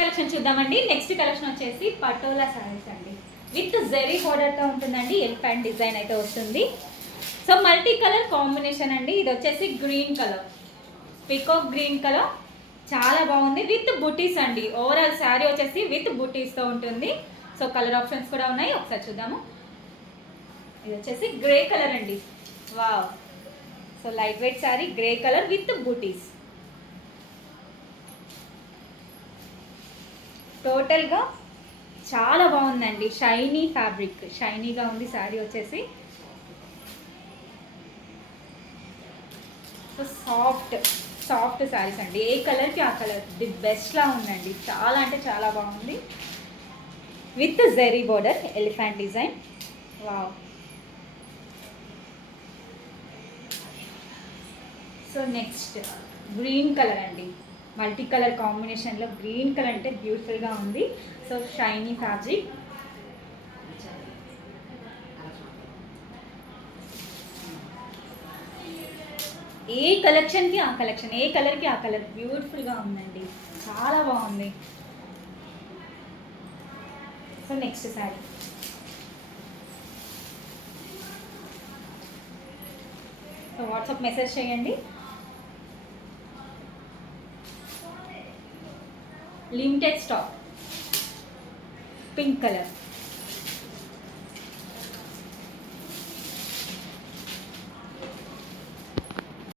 కలెక్షన్ చూద్దామండి. Next collection వచ్చేసి పటోలా సారీస్ అండి. విత్ జెరీ బోర్డర్తో ఉంటుందండి. ఎలిఫెంట్ డిజైన్ అయితే వస్తుంది. సో మల్టీ కలర్ కాంబినేషన్ అండి. ఇది వచ్చేసి green colour, peacock green colour, చాలా బాగుంది. విత్ బుటీస్ అండి. ఓవరాల్ శారీ వచ్చేసి విత్ బుటీస్తో ఉంటుంది. సో కలర్ ఆప్షన్స్ కూడా ఉన్నాయి, ఒకసారి చూద్దాము. ఇది వచ్చేసి గ్రే కలర్ అండి. Wow, so light weight sari, grey colour with బుటీస్. టోటల్గా చాలా బాగుందండి. షైనీ ఫ్యాబ్రిక్, షైనీగా ఉంది శారీ వచ్చేసి. సో సాఫ్ట్ శారీస్ అండి. ఏ కలర్కి ఆ కలర్ ది బెస్ట్లా ఉందండి. చాలా అంటే చాలా బాగుంది. With zari border, elephant design. Wow. So next green colour అండి. మల్టీ కలర్ కాంబినేషన్లో గ్రీన్ కలర్ అంటే బ్యూటిఫుల్గా ఉంది. So shiny fabric. ఏ కలెక్షన్కి ఆ కలెక్షన్, ఏ కలర్కి ఆ కలర్ బ్యూటిఫుల్గా ఉందండి. చాలా బాగుంది. So next sari. So WhatsApp message చేయండి. Limited stock, pink colour.